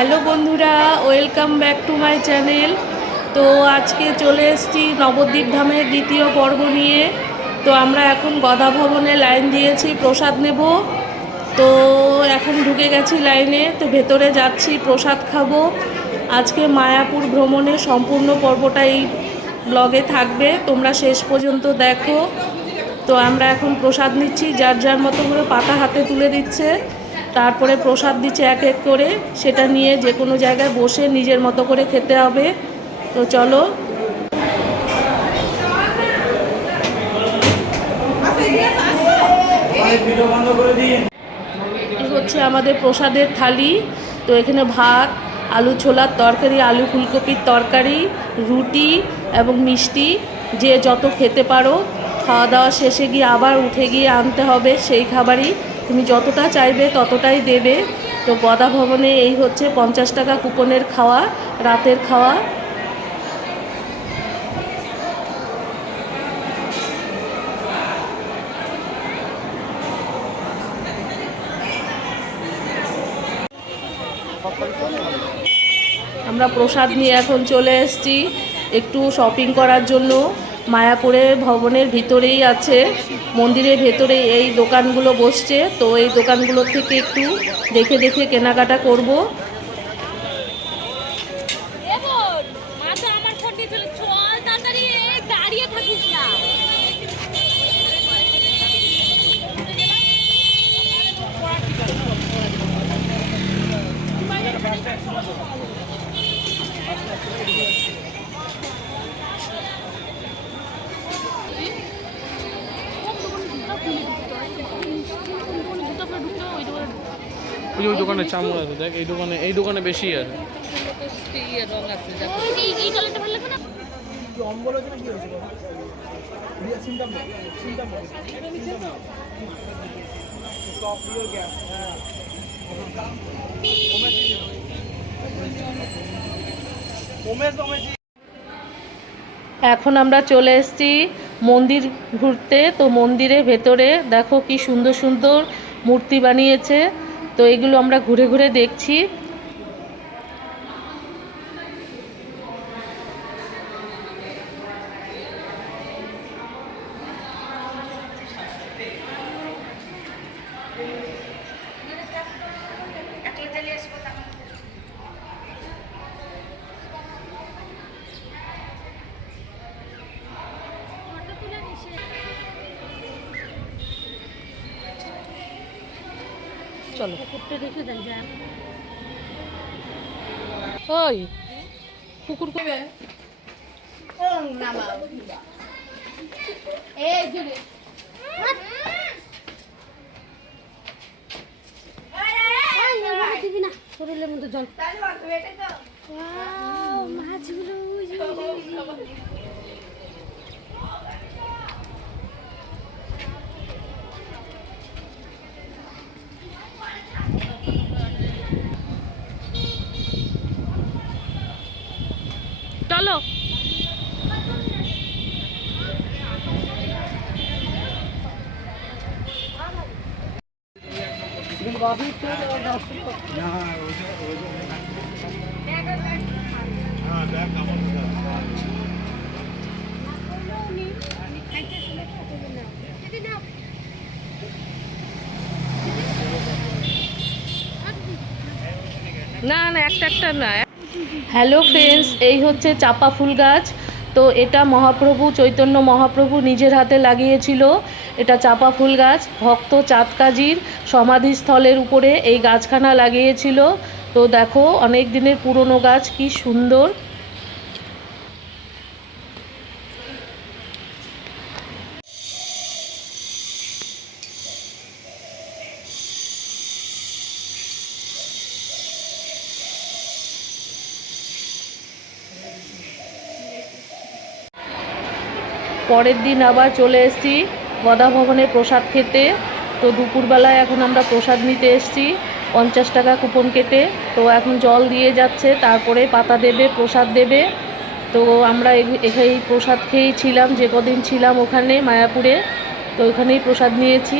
Hello বন্ধুরা, welcome back to my channel. তো আজকে চলে এসেছি নবদ্বীপ ধামের দ্বিতীয় পর্ব নিয়ে। তো আমরা এখন গদা ভবনে লাইন দিয়েছি, প্রসাদ নেব। তো এখন ঢুকে গেছি লাইনে, তো ভেতরে যাচ্ছি, প্রসাদ খাব। আজকে মায়াপুর ভ্রমণে সম্পূর্ণ পর্বটা এই ব্লগে থাকবে, তোমরা শেষ পর্যন্ত দেখো। তো আমরা এখন প্রসাদ নিচ্ছি, যার যার মতো করে পাতা হাতে তুলে দিচ্ছে। তারপরে প্রসাদ দিচ্ছে এক এক করে, সেটা নিয়ে যে কোনো জায়গায় বসে নিজের মতো করে খেতে হবে। তো চলো। হচ্ছে আমাদের প্রসাদের থালি। তো এখানে ভাত, আলু ছোলার তরকারি, আলু ফুলকপির তরকারি, রুটি এবং মিষ্টি। যে যত খেতে পারো, খাওয়া দাওয়া শেষে গিয়ে আবার উঠে গিয়ে আনতে হবে সেই খাবারই। তুমি যতটা চাইবে ততটাই দেবে। তো গদা ভবনে এই হচ্ছে পঞ্চাশ টাকা কুপনের খাওয়া, রাতের খাওয়া। আমরা প্রসাদ নিয়ে এখন চলে এসেছি, একটু শপিং করার জন্য। মায়াপুরে ভবনের ভিতরেই আছে, মন্দিরের ভেতরে এই দোকানগুলো বসছে। তো এই দোকানগুলো থেকে একটু দেখে দেখে কেনাকাটা করব এবার মা তো আমার ফোন নিয়ে চলে চল তাড়াতাড়ি এ, দাঁড়িয়ে থাকিস না ওই যে ওই দোকানে চামড় আছে দেখ এই দোকানে এই দোকানে বেশি আছে এখন আমরা চলে এসেছি মন্দির ঘুরতে। তো মন্দিরের ভেতরে দেখো কি সুন্দর সুন্দর মূর্তি বানিয়েছে। তো এগুলো আমরা ঘুরে ঘুরে দেখছি। চলো ওই কুকুর কবে শরীরের মধ্যে জল মাছগুলো ওই যে, ওই যে, ওই যে। চলো না না একটা একটা না। হ্যালো ফ্রেন্ডস এই হচ্ছে চাপা ফুল গাছ। তো এটা মহাপ্রভু, চৈতন্য মহাপ্রভু নিজের হাতে লাগিয়েছিল। এটা চাপা ফুল গাছ, ভক্ত চাঁদকাজির সমাধিস্থলের উপরে এই গাছখানা লাগিয়েছিল। তো দেখো, অনেক দিনের পুরনো গাছ, কি সুন্দর। পরের দিন আবার চলে এসছি গদা ভবনে প্রসাদ খেতে। তো দুপুরবেলায় এখন আমরা প্রসাদ নিতে এসছি, পঞ্চাশ টাকা কুপন কেটে। তো এখন জল দিয়ে যাচ্ছে, তারপরে পাতা দেবে, প্রসাদ দেবে। তো আমরা এখানেই প্রসাদ খেয়েই ছিলাম, যে কদিন ছিলাম ওখানে, মায়াপুরে। তো ওখানেই প্রসাদ নিয়েছি।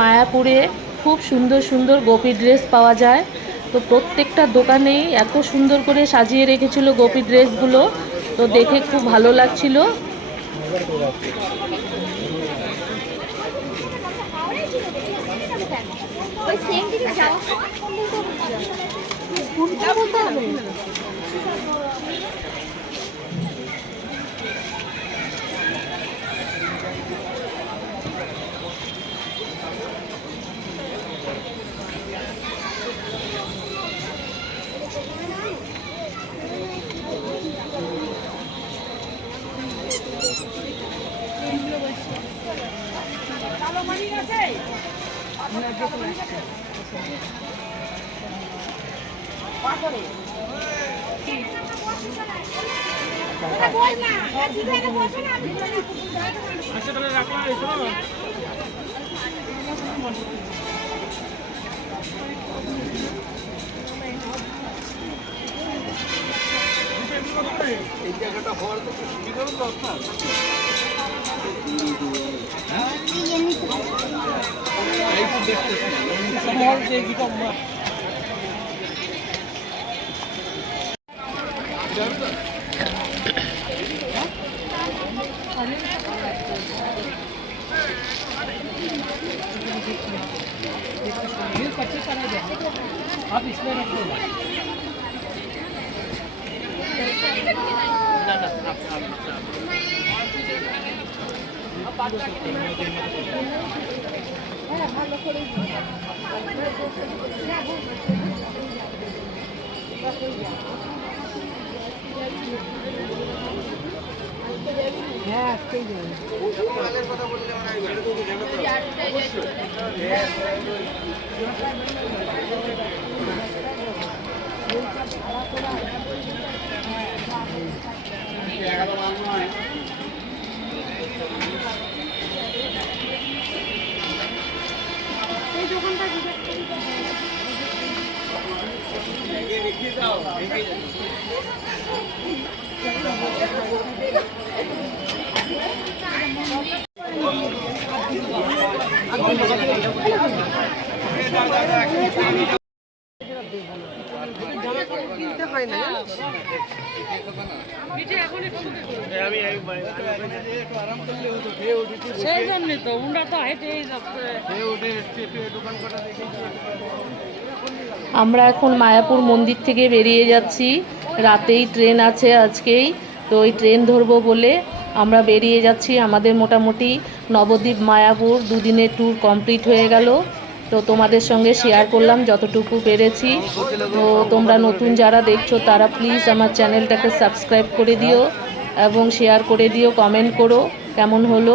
মায়াপুরে খুব সুন্দর সুন্দর গোপী ড্রেস পাওয়া যায়। তো প্রত্যেকটা দোকানেই এত সুন্দর করে সাজিয়ে রেখেছিল গোপী ড্রেসগুলো। তো দেখে খুব ভালো লাগছিল। ওই সেম আচ্ছা তাহলে রাখলাম এই জায়গাটা হওয়ার তো সুবিধা হলো আপনার। দেখতেছি যাওয়া কোনটা বলতে হবে আচ্ছা তাহলে রাখলাম এই শোনো সেই জন্যই তো উনরা তো হেঁটেই যাচ্ছে আমরা এখন মায়াপুর মন্দির থেকে বেরিয়ে যাচ্ছি। রাতেই ট্রেন আছে আজকেই, তো ওই ট্রেন ধরবো বলে আমরা বেরিয়ে যাচ্ছি আমাদের মোটামুটি নবদ্বীপ মায়াপুর দুদিনের ট্যুর কমপ্লিট হয়ে গেল। তো তোমাদের সঙ্গে শেয়ার করলাম যতটুকু পেরেছি। তো তোমরা নতুন যারা দেখছ তারা প্লিজ আমার চ্যানেলটাকে সাবস্ক্রাইব করে দিও এবং শেয়ার করে দিও কমেন্ট করো। কেমন হলো?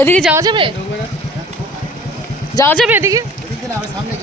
এদিকে যাওয়া যাবে? যাওয়া যাবে এদিকে? সামনে